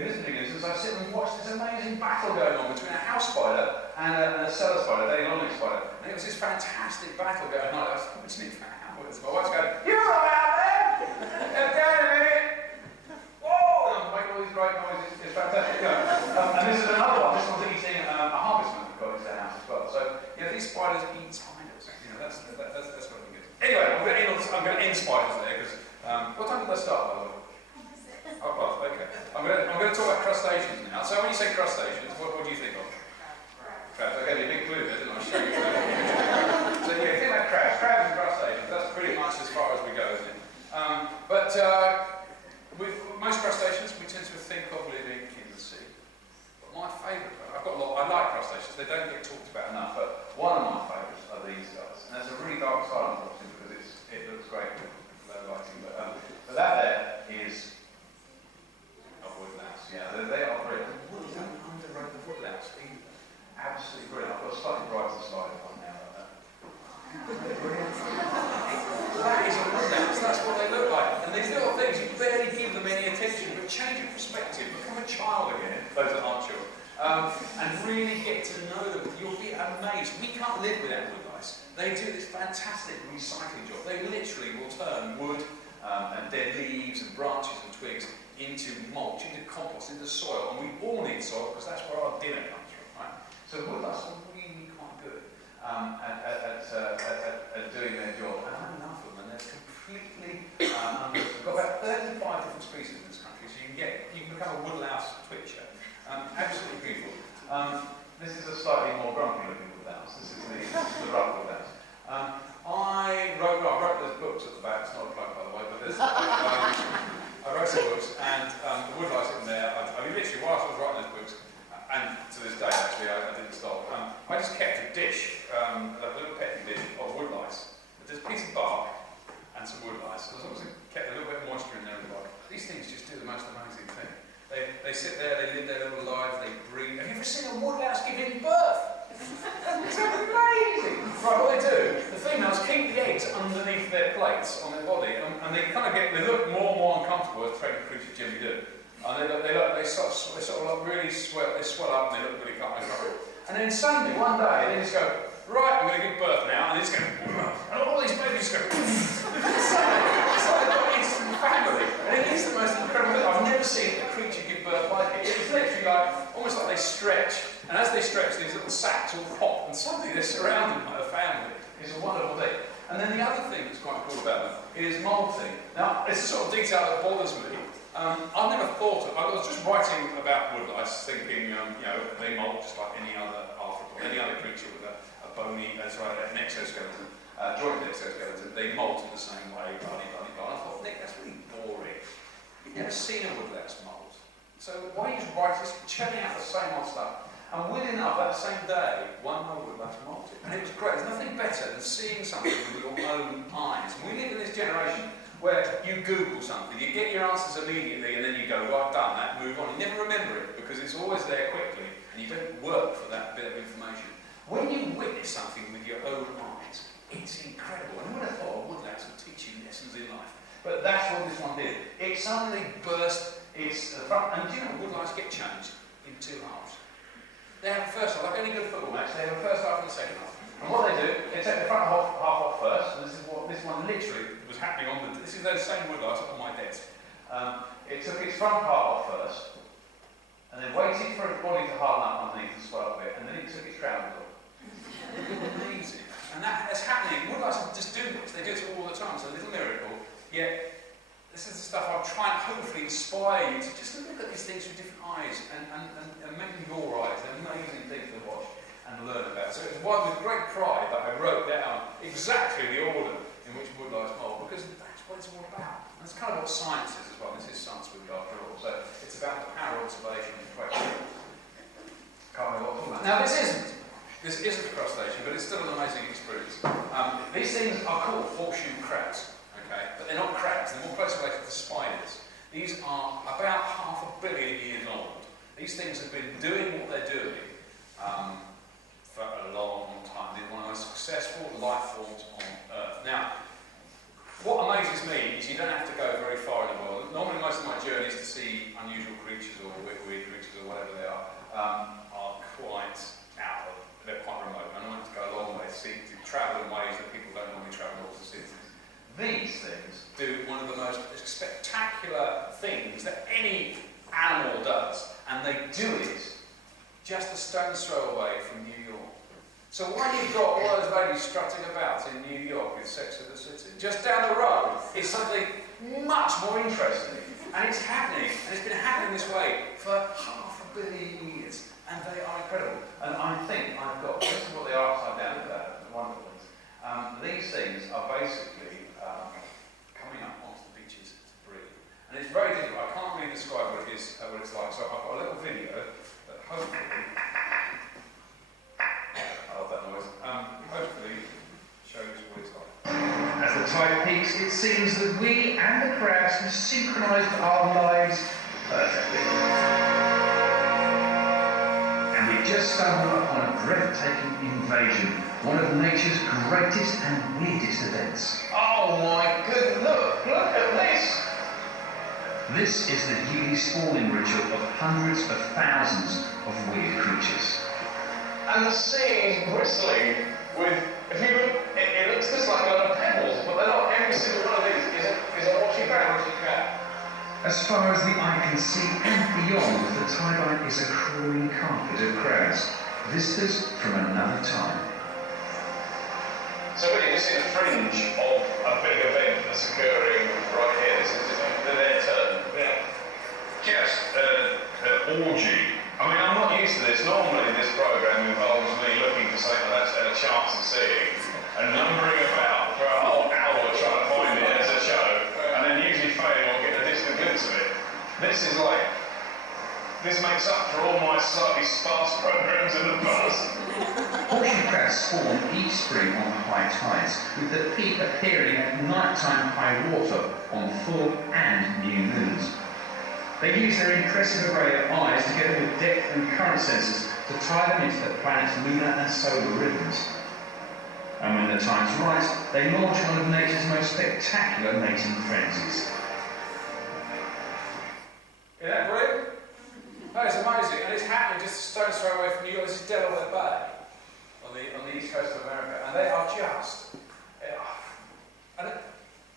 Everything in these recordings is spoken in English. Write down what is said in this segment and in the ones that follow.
in this particular instance, I sit and watch this amazing battle going on between a house spider and a cellar spider, a Daylonic spider. And it was this fantastic battle going on. I was watching it for hours. My wife's going, "You're all out there! Down a minute! Whoa!" And I'm making all these great noises. It's fantastic. And this is another one. This one's eating a harvestman that got into the house as well. So, these spiders eat spiders. That's got to be good. Anyway, I'm going to end spiders there because what time did I start, by the way? Oh, okay. I'm going to talk about crustaceans now. So when you say crustaceans, what do you think of? Crabs. I gave you a big clue there, didn't I? Show you that. So think about crabs and crustaceans. That's pretty much as far as we go, isn't it? But with most crustaceans, we tend to think of living in the sea. But my favourite, I like crustaceans. They don't get talked about enough. But one of my favourites are these guys. And there's a really dark side on them because it looks great with low lighting. But that there is woodlouse. Yeah, they are brilliant. Underrated woodlouse. Absolutely brilliant. I've got a slightly brighter slide on now like that. That is a woodlouse. That's what they look like. And these little things, you barely give them any attention, but change your perspective, become a child again, those that aren't children, and really get to know them. You'll be amazed. We can't live without woodlice. They do this fantastic recycling job. They literally will turn wood and dead leaves and branches and twigs into mulch, into compost, into soil, and we all need soil because that's where our dinner comes from, right? So woodlice are really quite good at doing their job, and I have enough of them, and they're completely we've got about 35 different species in this country, so you can become a woodlouse twitcher. Absolutely beautiful. This is a slightly more grumpy looking woodlouse. This is the rough woodlouse. I wrote those books at the back. It's not a plug, by the way, but there's. I wrote some books, and the woodlice in there, I mean, literally, whilst I was writing those books, and to this day, actually, I didn't stop, I just kept a dish, a little petting dish of woodlice. There's a piece of bark and some woodlice. As long as it kept a little bit of moisture in there, these things just do the most amazing thing. They sit there, they live their little lives, they breathe. Have you ever seen a woodlouse giving birth? It's amazing! Right, what they do, the females keep the eggs underneath their plates on their body, and they kind of they look more and more uncomfortable as pregnant creatures generally do. And they sort of really swell up, and they look really uncomfortable. And then suddenly, one day, they just go, right, I'm going to give birth now, and it's going, and all these babies go, it's like they've got instant family. And it is the most incredible thing. I've never seen a creature give birth like it. It's literally almost like they stretch. And as they stretch, these little sacs all pop, and suddenly they're surrounded by a family. It's a wonderful thing. And then the other thing that's quite cool about them is molting. Now, it's a sort of detail that bothers me. I've never thought of. I was just writing about woodlice, thinking, they molt just like any other arthropod, any other creature with an exoskeleton, jointed exoskeleton. They molt in the same way, blah, blah, blah. I thought, Nick, that's really boring. You've never seen a woodlouse molt. So why don't you just write this, churning out the same old stuff? And within that same day, one more woodlouse molted. And it was great. There's nothing better than seeing something with your own eyes. And we live in this generation where you Google something, you get your answers immediately, and then you go, well, I've done that, move on. You never remember it because it's always there quickly, and you don't work for that bit of information. When you witness something with your own eyes, it's incredible. And who would have thought a woodlouse would teach you lessons in life? But that's what this one did. It suddenly burst its front, and do you know, woodlice get changed in two halves. They have a first half, like any good football match, they have a first half and a second half. And what they do, they take the front half off first, and this is what this one literally was happening on this is those same woodlice up on my desk. It took its front part off first, and then waited for its body to harden up underneath and swell up a bit, and then it took its trousers off. Amazing. And that's happening. Woodlice just do this, they do it all the time, it's a little miracle, yet this is the stuff I'm trying to hopefully inspire you to just look at these things with different eyes and make them your eyes. They're amazing things to watch and learn about. So it's why with great pride that I wrote down exactly the order in which woodlice molt, because that's what it's all about. And it's kind of what science is as well. This is Science Week after all. So it's about the power of observation and question. Can't remember what I'm talking about. Now this isn't a crustacean, but it's still an amazing experience. These things are called horseshoe crabs. Okay, but they're not crabs, they're more closely related to spiders. These are about 500 million years old. These things have been doing what they're doing for a long time. They're one of the most successful life forms on Earth. Now, what amazes me is you don't have to go very far in the world. Normally most of my journeys to see unusual creatures creatures or weird creatures or whatever they are quite they're quite remote, and I like to go a long way to travel in ways that people don't normally travel to see things. These things do one of the most spectacular things that any animal does, and they do it just a stone's throw away from New York. So when you've got all those ladies strutting about in New York with Sex of the City, just down the road is something much more interesting. And it's happening, and it's been happening this way for 500 million years. And they are incredible. And I think I've got, this is what they are upside down at that, the wonderful things. These things are basically coming up onto the beaches to breathe. And it's very difficult. I can't really describe what it's like. So I've got a little video that hopefully, I love that noise, hopefully shows what it's like. As the tide peaks, it seems that we and the crabs have synchronised our lives perfectly. And we've just stumbled upon a breathtaking invasion, one of nature's greatest and weirdest events. Oh my goodness, look at this! This is the yearly spawning ritual of hundreds of thousands of weird creatures. And the sea is bristling with, if you look, it looks just like a lot of pebbles, but they're not. Every single one of these is a washy crab. As far as the eye can see and beyond, the Tide is a crawling carpet of crabs, visitors from another time. So really, this is the fringe of a big event that's occurring right here. This is their turn. Yeah. Just an orgy. I mean, I'm not used to this. Normally, this program involves me looking for something that's had a chance of seeing and numbering about for a whole hour trying to find it as a show, and then usually failing or getting a distant glimpse of it. This makes up for all my slightly sparse programs in the past. Horseshoe crabs spawn each spring on high tides, with the peak appearing at nighttime high water on full and new moons. They use their impressive array of eyes together with depth and current sensors to tie them into the planet's lunar and solar rhythms. And when the time's right, they launch one of nature's most spectacular mating frenzies. Isn't that brilliant? No, it's amazing, and it's happening just a stone's throw away from New York. This is Delaware Bay on the east coast of America, and they are just.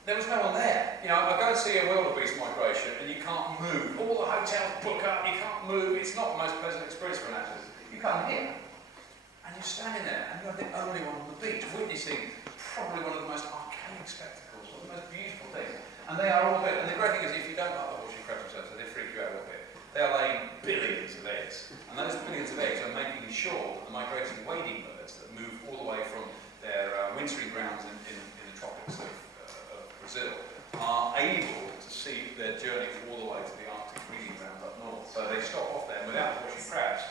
There was no one there. You know, I go and see a wildebeest migration, and you can't move. All the hotels book up, you can't move. It's not the most pleasant experience for an naturalist. You come here, and you're standing there, and you're the only one on the beach, witnessing probably one of the most archaic spectacles, one of the most beautiful things. And they are all there. And the great thing is, if you don't like the horseshoe crabs themselves, they freak you out a little bit. They are laying billions of eggs, and those billions of eggs are making sure that the migrating wading birds that move all the way from their wintering grounds in the tropics of Brazil are able to see their journey all the way to the Arctic breeding grounds up north. So they stop off there, and without the horseshoe crabs,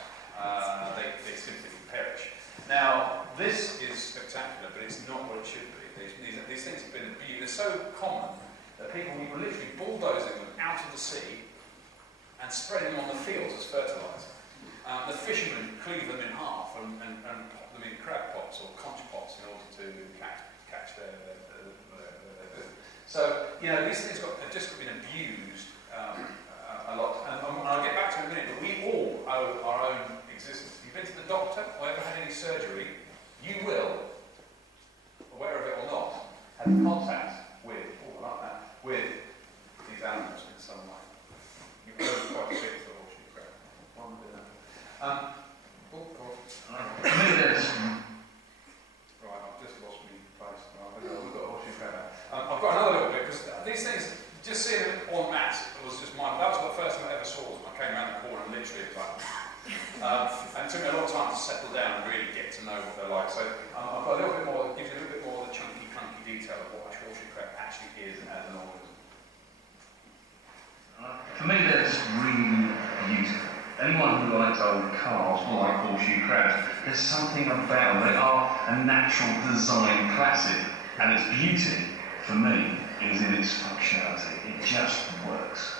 they simply perish. Now, this is spectacular, but it's not what it should be. These things have been abused. They're so common that people were literally bulldozing them out of the sea and spreading them on the fields as fertiliser. The fishermen cleave them in half and pop them in crab pots or conch pots in order to catch their food. So, you know, these things have just been abused a lot. And I'll get back to it in a minute, but we all owe our own existence. If you've been to the doctor or ever had any surgery, you will, aware of it or not, have contact with, with these animals in some way. You will quite a bit for the horseshoe crab. One bit of that. Right, I've just lost my place. We've got a horseshoe crab out. I've got another little bit, because these things, just seeing them en masse, was just that was the first time I ever saw them. I came around the corner and literally it was like, and it took me a long time to settle down and really get to know what they're like. So I've got a little bit more, gives you a little bit more of the chunky, clunky detail of what a horseshoe crab actually is as an organism. For me, they're just really beautiful. Anyone who likes old cars will like horseshoe crabs. There's something about them. They are a natural design classic, and its beauty, for me, is in its functionality. It just works.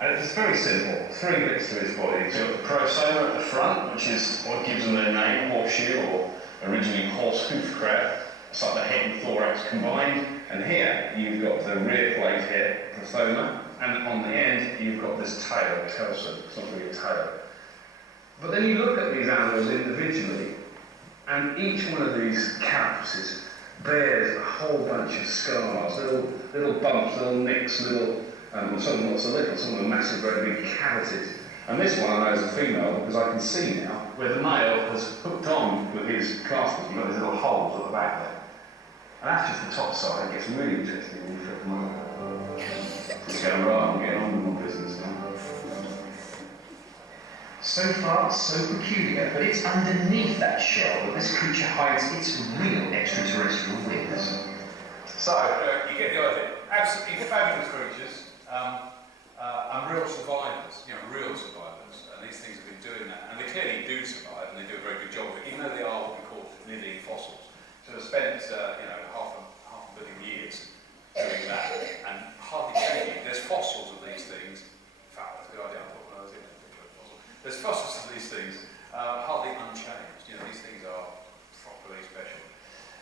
And it's very simple. 3 bits to its body. So you've got the prosoma at the front, which is what gives them their name, horseshoe, or originally horse hoof crab. It's like the head and thorax combined. And here you've got the rear plate here, prothoma, and on the end you've got this tail, telson, it's not really a tail. But then you look at these animals individually, and each one of these carapaces bears a whole bunch of scars, little bumps, little nicks, little, some of them not so little, some of them massive, very big cavities. And this one I know is a female because I can see now where the male has hooked on with his claspers. You've got these little holes at the back there. And that's just the top side. It gets really interesting when you flip them over. It's going right on, getting on with my business now. So far, so peculiar, but it's underneath that shell that this creature hides its real extraterrestrial weirdness. So, you get the idea. Absolutely fabulous creatures, and real survivors, real survivors, and these things have been doing that, and they clearly do survive, and they do a very good job of it, even though they are what we call living fossils. So they've spent, half a billion years doing that, and hardly changing. There's fossils of these things. In fact, that's a good idea. I thought when I was in a particular fossil. There's fossils of these things, hardly unchanged. These things are properly special.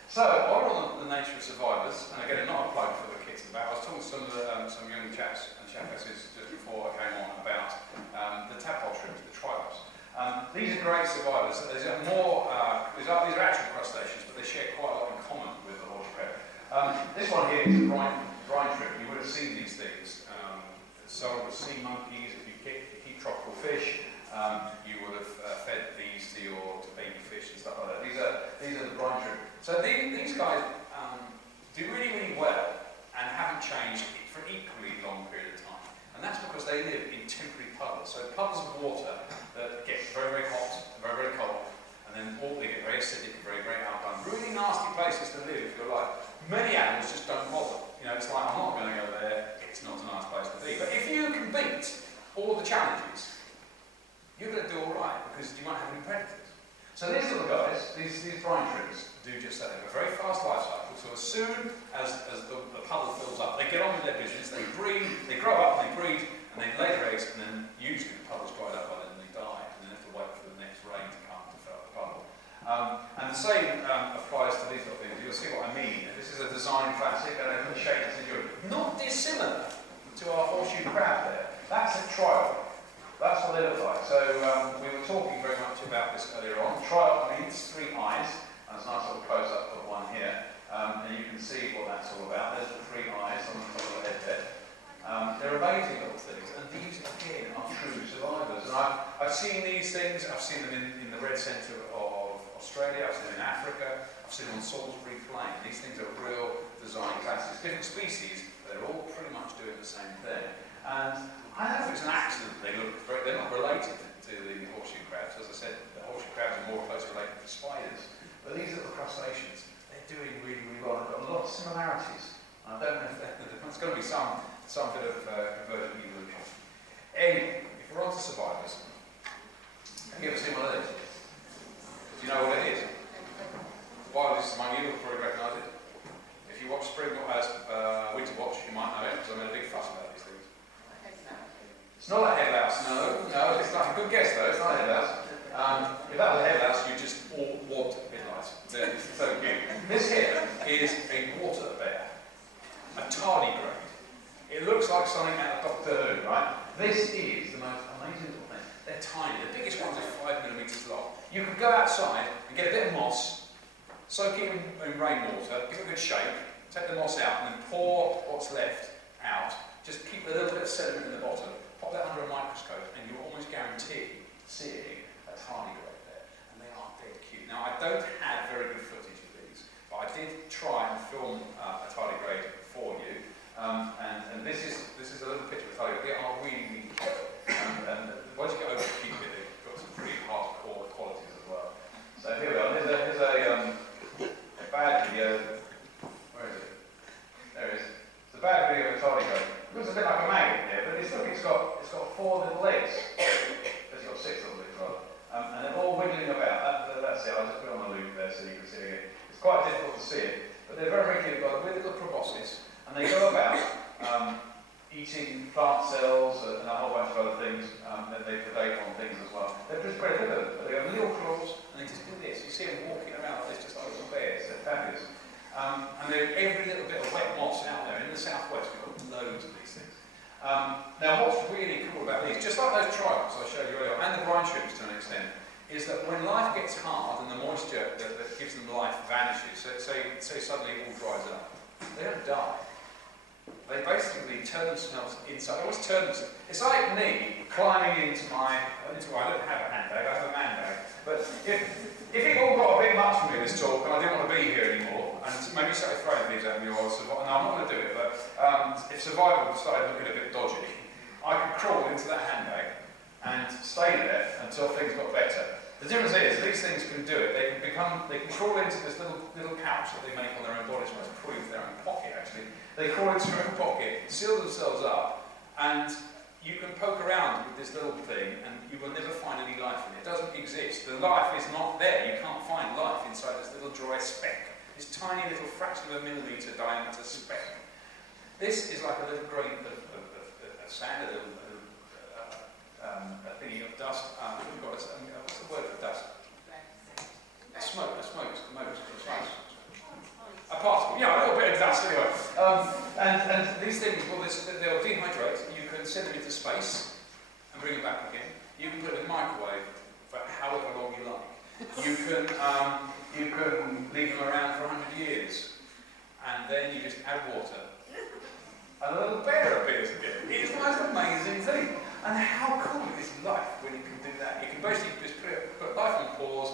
So, while we're on the nature of survivors, and again, not a plug for the kids about, I was talking to some young chaps and chappesses just before I came on about the tadpole shrimps, the trilobes. These are great survivors. These are actual crustaceans, but they share quite a lot in common with the horseshoe crab. This one here is a brine shrimp. You would have seen these things. So with sea monkeys, if you keep tropical fish, you would have fed these to baby fish and stuff like that. These are the brine shrimp. So these guys do really, really well and haven't changed for an equally long period of time. And that's because they live in temporary puddles. So puddles of water that get very, very hot, very, very cold, and then they get very acidic, very, very alkaline. Really nasty places to live if you're alive. Many animals just don't bother. It's like, I'm not going to go there, it's not a nice place to be. But if you can beat all the challenges, you're going to do all right, because you won't have any predators. So these little guys, these brine shrimps, do just that. They have a very fast life cycle. So as soon as the puddle fills up, they get on with their business, they breed, they grow up, they breed, and they lay their eggs, and then usually the puddle's dried up by then and they die, and then have to wait for the next rain to come to fill up the puddle. And the same applies to these little things. You'll see what I mean. This is a design classic, and I'm going to show you this in Europe. Not dissimilar to our horseshoe crab there. That's a trial. That's what they look like. So we were talking very much about this earlier on. Trial means 3 eyes. There's a nice little close-up of one here. And you can see what that's all about. There's the 3 eyes on the top of the head there. They're amazing little things. And these, again, are true survivors. And I've seen these things. I've seen them in the red centre of Australia. I've seen them in Africa. I've seen them on Salisbury Plain. These things are real design classics. Different species, but they're all pretty much doing the same thing. And I don't know if it's an accident. They're not related to the horseshoe crabs. As I said, the horseshoe crabs are more closely related to spiders. But these little crustaceans, they're doing really, really well. They've got a lot of similarities. I don't know if there's going to be some bit of convergent evolution. Anyway, if we're on to survivors, have you ever seen one of these? Do you know what it is? Biologists among you will probably recognise it. If you watch Winter Watch, you might know it, because I made a big fuss about these things. It's not a headlouse, no, it's not a good guess though, it's not a headlouse. If that was a headlouse, you just all want midnight. They're so cute. This here is a water bear, a tardigrade. It looks like something out of Doctor Who, right? This is the most amazing little thing. They're tiny, the biggest ones are 5 millimetres long. You can go outside and get a bit of moss, soak it in rainwater, give it a good shake, take the moss out, and then pour what's left out. Just keep a little bit of sediment in the bottom. Pop that under a microscope and you're almost guaranteed seeing a tardigrade there. And they are dead cute. Now, I don't have very good footage of these, but I did try and film a tardigrade for you. And this is a little picture of a tardigrade. They are really, really cute. And once you get over the cute bit, they've got some pretty hardcore qualities as well. So here we are. Here's a bad video. Where is it? There it is. It's a bad video of a tardigrade. It looks a bit like a maggot here, but it's got 4 little legs. It's got 6 little legs rather, and they're all wiggling about. That's it. I'll just put it on a loop there so you can see it again. It's quite difficult to see it, but they're very cute. They've got weird little proboscis, and they go about eating plant cells and a whole bunch of other things. Then they predate on things as well. They're just pretty good. They have little claws, and they just do this. You see them walking around like this, just like little bears. They're fabulous. And every little bit of wet moss out there in the southwest, we've got loads of these things. Now what's really cool about these, just like those triangles I showed you earlier, and the brine shrimps to an extent, is that when life gets hard and the moisture that gives them life vanishes, so say suddenly it all dries up, they don't die. They basically turn themselves inside. They always turn themselves. It's like me climbing into I don't have a handbag, I have a man bag. But if it all got a bit much for me this talk and I didn't want to be here anymore, and maybe started throwing these at me or survive, no, I'm not going to do it, but if survival started looking a bit dodgy, I could crawl into that handbag and stay there until things got better. The difference is, these things can do it. They can crawl into this little pouch that they make on their own bodies, well, it's probably their own pocket actually. They crawl into their own pocket, seal themselves up, and you can poke around with this little thing and you will never find any life in it. It doesn't exist. The life is not there. You can't find life inside this little dry speck. This tiny little fraction of a millimetre diameter speck. This is like a little grain of sand, a thingy of dust. We've got what's the word for dust? Smoke. A particle. Yeah, a little bit of dust anyway. And these things, well, they'll dehydrate. You can send them into space and bring them back again. You can put them in the microwave for however long you like. You can leave them around for 100 years, and then you just add water. And a little bear appears again. It's the most amazing thing. And how cool is life when you can do that? You can basically just put life on pause,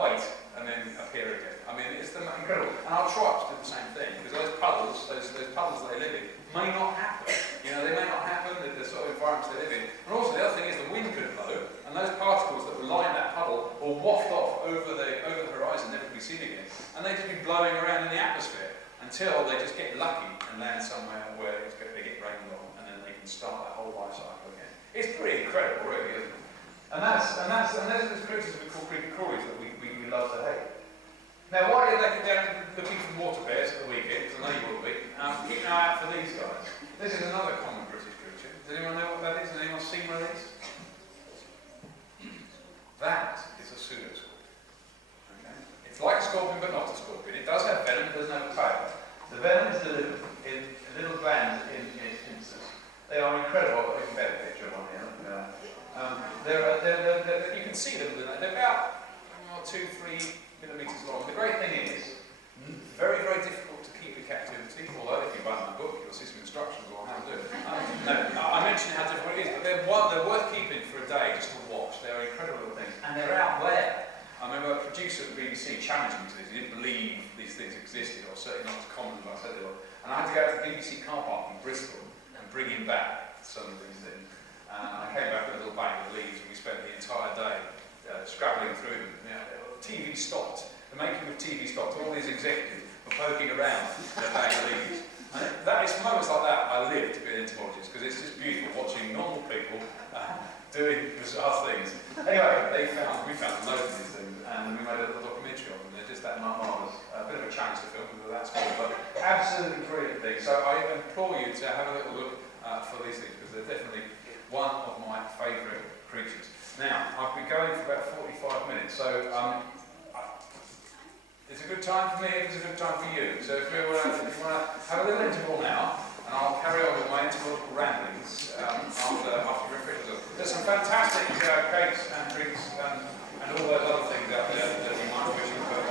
wait, and then appear again. I mean, it's incredible. And our tribes do the same thing, because those puddles they live in, may not happen. You know, they may not happen, the sort of environments they live in. And also, the other thing is the wind could blow, and those particles that will line that puddle will waft off over the horizon, never to be seen again. And they just be blowing around in the atmosphere until they just get lucky and land somewhere where they get rained on, and then they can start that whole life cycle again. It's pretty incredible, really, isn't it? And those creatures we call creepy crawlies that we love to hate. Now, while you're looking for water bears at the weekend, because I know you will be, keep an eye out for these guys. This is another common British creature. Does anyone know what that is? Has anyone seen one of these? That is a pseudoscorpion. Okay? It's like a scorpion, but not a scorpion. It does have venom, it doesn't have a tail. The venom is delivered in little glands in its pincers. They are incredible. I've got a better picture of one here. You can see them. They're about 2-3 millimetres long. The great thing is, very, very difficult to keep in captivity, although if you buy my book, you'll see some instructions on how to do it. I mentioned how difficult it is, but they're worth keeping for a day just to watch. They're incredible little things. And they're out there. I remember a producer at the BBC challenged me to this. He didn't believe these things existed, or certainly not as common as I said they were. And I had to go to the BBC car park in Bristol and bring him back some of these things. I came back with a little bag of leaves, and we spent the entire day scrabbling through them. TV stopped. The making of TV stopped. All these executives were poking around in a bag of leaves. And that is moments like that I live to be an entomologist, because it's just beautiful watching normal people doing bizarre things. Anyway, we found loads of these things, and we made a little documentary of them. They're just that marvellous. A bit of a challenge to film, because that's cool, but absolutely brilliant things. So I implore you to have a little look for these things, because they're definitely one of my favourite creatures. Now, I've been going for about 45 minutes, so it's a good time for me, it's a good time for you. So if you want to have a little interval now, and I'll carry on with my entomological ramblings after refreshments. There's some fantastic cakes and drinks and all those other things out there that you might wish you could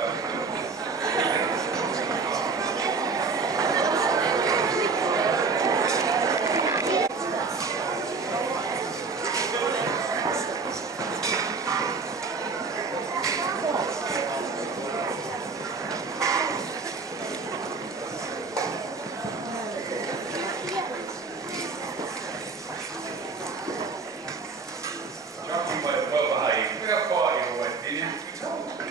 well behaved. Look how quiet you always did. You told.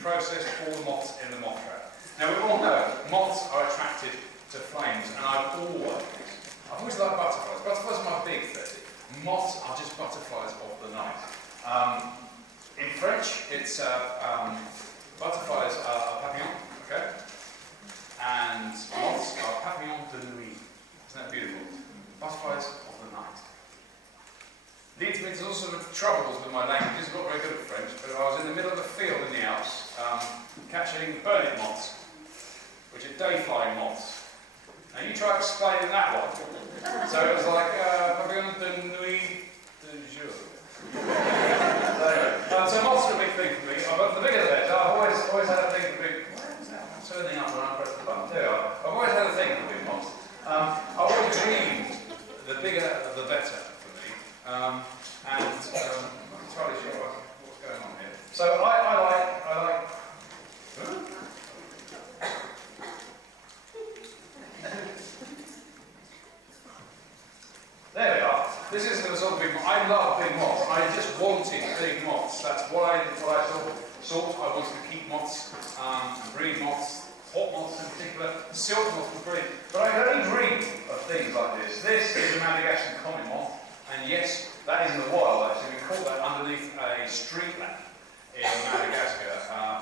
processed all the moths in the moth trap. Now we all know moths are attracted to flames, and I've always liked butterflies. Butterflies are my big thing. Moths are just butterflies of the night. In French, it's butterflies are papillons, okay? And moths are papillons de nuit. Isn't that beautiful? Butterflies of the night. Leads me to all sort of troubles with my language. I'm not very good at French, but I was in the middle of a field in the Alps catching burnet moths, which are day-flying moths. Now you try explaining that one. So it was like papillon de nuit de jour. So moths are a big thing for me. But the bigger the better. I've always had a thing for big. Where is that one turning up when I press the button? There we are. I've always had a thing for big moths. I've always dreamed the bigger the better for me. I'm not entirely sure what's going on here. So I like. Huh? There we are. This is the sort of big moth. I love big moths. I just wanted big moths. That's what I thought. I wanted to keep moths, breed moths, hawk moths in particular. Silk moths were brilliant. But I only dreamed of things like this. This is a Madagascan comet moth, and yes, that is in the wild actually. We caught that underneath a street lamp in Madagascar.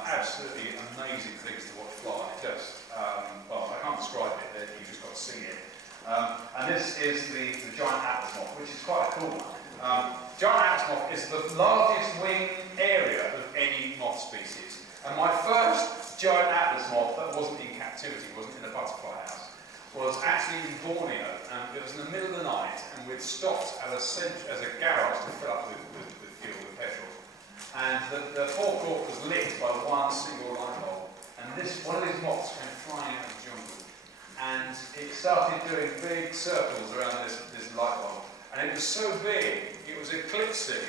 Absolutely amazing things to watch fly. Just, well, I can't describe it. You've just got to see it. And this is the giant atlas moth, which is quite a cool one. Giant atlas moth is the largest wing area of any moth species. And my first giant atlas moth that wasn't in captivity, wasn't in a butterfly house, was actually in Borneo. It was in the middle of the night, and we'd stopped at a garage to fill up with fuel, with petrol. And the forecourt was lit by one single light bulb. And one of these moths came flying out of the jungle. And it started doing big circles around this light bulb. And it was so big, it was eclipsing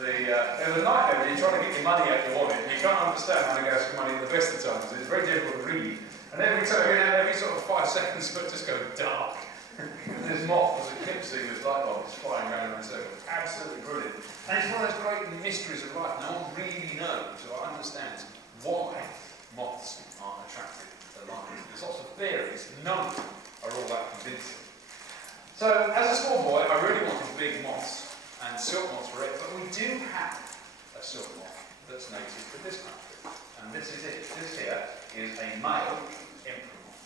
it was a nightmare when you're trying to get your money out your wallet. You can't understand Madagascar money at the best of times. It's very difficult to read. And every sort of 5 seconds, it just goes dark. This moth was eclipsing this light bulb, just flying around in a circle. Absolutely brilliant. And it's one of those great mysteries of life. No one really knows or understands why moths are attracted to light. There's lots of theories. None of them are all that convincing. So, as a small boy, I really wanted big moths. And silk moths were it, but we do have a silk moth that's native to this country. And this is it. This here is a male emperor moth.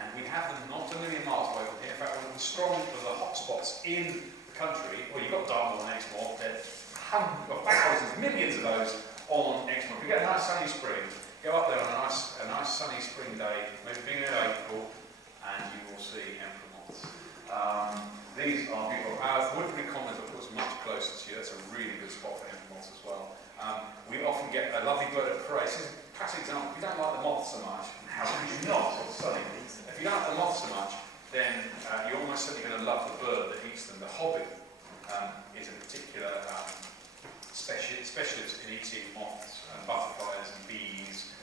And we have them not a million miles away from here. In fact, one of the strong of the hotspots in the country, well, you've got Dartmoor and Exmoor, there's thousands, millions of those on Exmoor. If you get a nice sunny spring, go up there on a nice sunny spring day, maybe beginning of April, and you will see emperor moths. These are beautiful. Woodbury Commons, of course, much closer to you. That's a really good spot for emperor moths as well. We often get a lovely bird of prey. This is a classic example. If you don't like the moths so much, how could you not? It's sunny. If you don't like the moths so much, then you're almost certainly going to love the bird that eats them. The hobbit is a particular specialist in eating moths, butterflies and bees,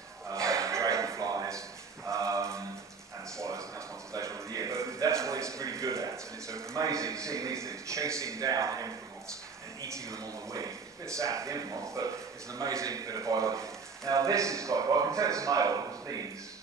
dragonflies, and swallows, and that's one later on in the year. But that's what it's really good at, and it's amazing seeing these things chasing down emperor moths and eating them on the wing. It's a bit sad for the emperor moth, but it's an amazing bit of biology. Now this is quite well. I can tell it's a male because these.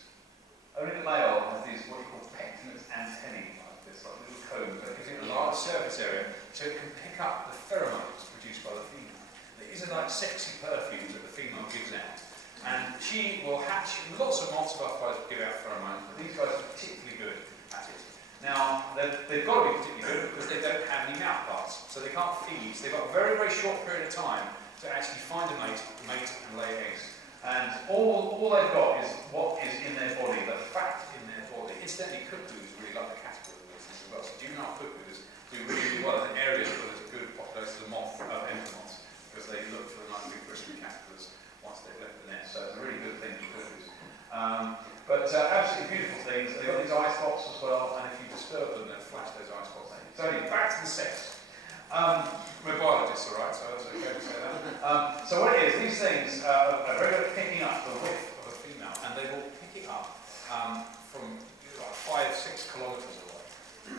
Only the male has these what you call pectinate antennae, like this, like little combs. That gives it a large surface area, so it can pick up the pheromones produced by the female. These are like sexy perfumes that the female gives out. And she will hatch, lots of moths butterflies give out pheromones, but these guys are particularly good at it. Now, they've got to be particularly good because they don't have any mouth parts, so they can't feed. So they've got a very, very short period of time to actually find a mate and lay eggs. And all they've got is what is in their body, the fat in their body. Incidentally, cuckoos really like the caterpillar of this as well. So juvenile cuckoos do really, really well in areas where there's a good population of emperor moths, because they look for the nice big bristly caterpillars once they've left the nest. So it's a really good thing for cuckoos. But absolutely beautiful things. They've got these eye spots as well, and if you disturb them, they'll flash those eye spots. So anyway, back to the sex. We're biologists, all right, so that's okay to say that. So what it is, these things are very good at picking up the width of a female, and they will pick it up from like 5-6 kilometres away.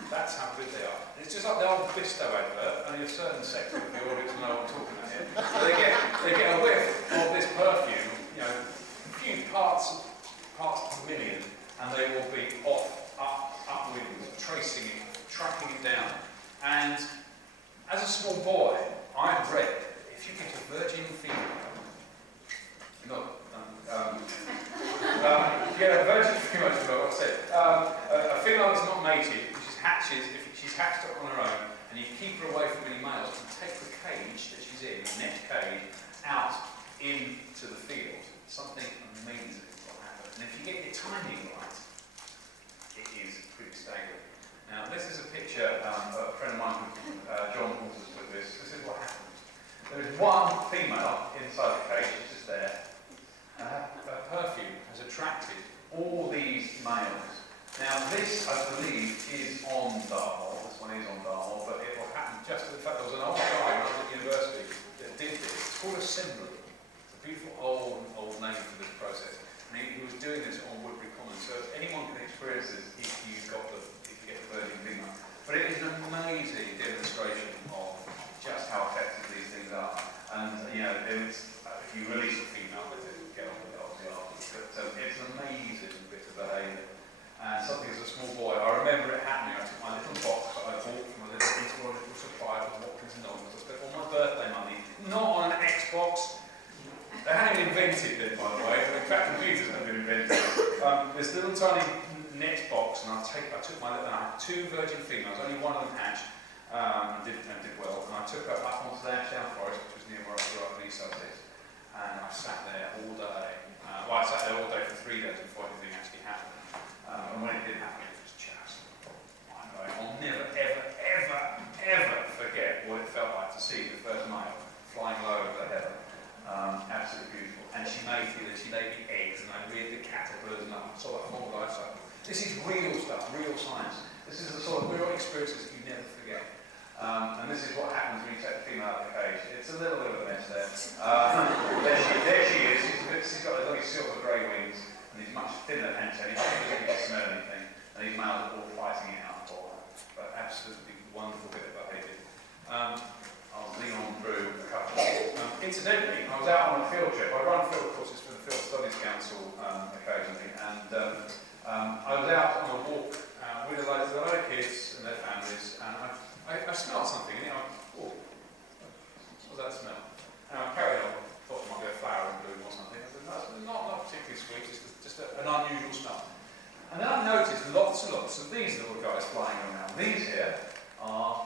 That's how good they are. And it's just like the old Bisto advert, only a certain sector of the audience know what I'm talking about here. So they get a whiff of this perfume, get a virgin female, like I said. A female that's not mated, which is hatches, if she's hatched up on her own, and you keep her away from any males, you take the cage that she's in, the net cage, out into the field. Something amazing will happen. And if you get your timing right, it is pretty staggering. Now, this is a picture, a friend of mine, John Walters, took this. This is what happens. There is one female inside the cage, she's just there. And her perfume has attracted all these males. Now this, I believe, is on Dartmoor. This one is on Dartmoor, but it will happen just in fact there was an old guy when I was at university that did this. It's called assembly. It's a beautiful old name for this process. And he was doing this on Woodbury Common. So anyone can experience this if you get the virgin female. But it is an amazing demonstration of just how effective these things are. And you know, if you release a female, get on with it obviously afterwards. But it's an amazing bit of behaviour. And something as a small boy, I remember it happening. I took my little box that I bought from a little supplier from Watkins and Nolan. I spent all my birthday money, not on an Xbox. They hadn't invented it, by the way. In fact, computers hadn't been invented. This little tiny net box, and I took my little. I had 2 virgin females. Only one of them hatched and did well. And I took her up onto the Ashdown Forest, which was near where I grew up in East Sussex. And I sat there all day. I sat there all day for 3 days before anything actually happened. And when it did happen, it was just mind-blowing. I'll never, ever forget what it felt like to see the first male flying low over the heaven. Absolutely beautiful. And she mated and she laid the eggs and I reared the caterpillars and I saw that whole life cycle. This is real stuff, real science. This is the sort of real experiences that you never forget. And this is what happens when you take the female out of the cage. It's a little bit of a mess there. There she is. She's got those lovely silver grey wings and these much thinner antennae. She doesn't really smell anything. And these males are all fighting it out for her. But absolutely wonderful bit of behaviour. I'll lean on through a couple. Incidentally, I was out on a field trip. I run field courses for the Field Studies Council occasionally. And I was out on a walk with a load of kids and their families. And I smelled something. And I thought, what was that smell? And I carried on. Thought it might be a flower in bloom or something. I said, no, it's not particularly sweet, just an unusual smell. And then I noticed lots and lots of these little guys flying around. These here are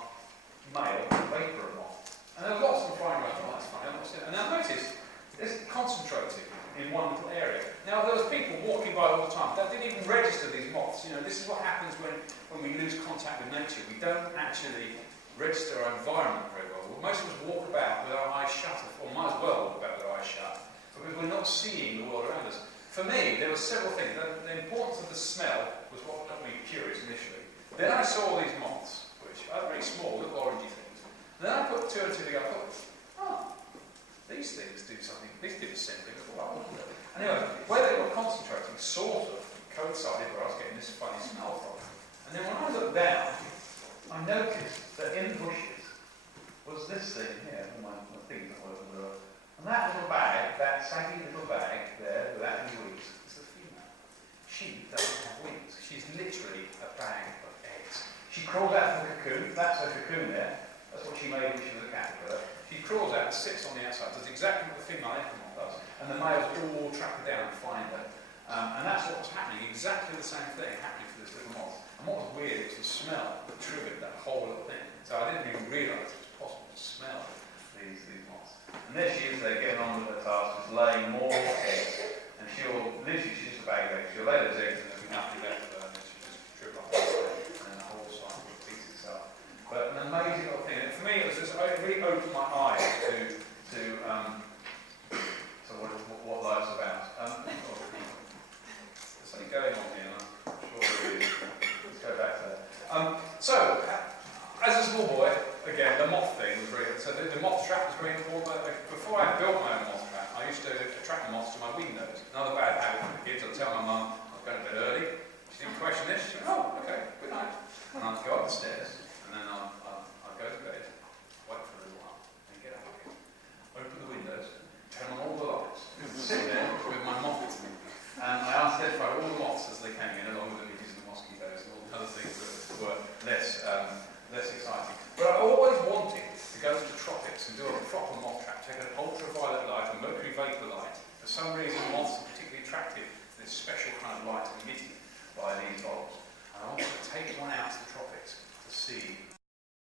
male vapor moths. And there are lots of them flying around. Oh, that's funny. And I noticed it's concentrated in one little area. Now, there was people walking by all the time that didn't even register these moths. You know, this is what happens when we lose contact with nature. We don't actually register our environment very well. Most of us walk about with our eyes shut, or might as well walk about with our eyes shut, because we're not seeing the world around us. For me, there were several things. The importance of the smell was what got me curious initially. Then I saw these moths, which are very small, little orangey things. And then I put 2 and 2 together. I thought, oh, these things do something. These do something. I thought, oh, anyway, where they were concentrating sort of coincided where I was getting this funny smell from. And then when I looked down, I noticed that in the bushes was this thing here, my feet are working well. And that little bag, that saggy little bag there, without any wings, is the female. She doesn't have wings. She's literally a bag of eggs. She crawls out of the cocoon, that's her cocoon there. That's what she made when she was a caterpillar. She crawls out, sits on the outside, does exactly what the female ectomorph does. And the males all track her down and find her. And that's what was happening, exactly the same thing happening for this little moth. And what was weird was the smell that triggered that whole little thing. So I didn't even realise it was possible to smell these moths. And there she is there getting on with her task, just laying more eggs. And literally she's just a bag of eggs. She'll lay those eggs and there'll be nothing left of her and then she'll just dribble off and then the whole cycle repeats itself. But an amazing little thing. And for me it was just, it really opened my eyes to what life's about. There's something going on here, and I'm sure there is. Let's go back to that. So, as a small boy, again, the moth thing was really, so the moth trap was very important. Before I built my own moth trap, I used to attract the moths to my windows. Another bad habit for the kids, I'd tell my mum I was going to bed early. She didn't question this. She went, oh, okay, good night. And I'd go up the stairs, and then I'd go to bed, wait for a little while, and get up again. Open the windows, turn on all the lights, sit there with my moth. And I identified all the moths as they came in, along with the midges and the mosquitoes and all the other things that were less exciting. But I always wanted to go to the tropics and do a proper moth trap, take an ultraviolet light, a mercury vapour light. For some reason, moths are particularly attractive to this special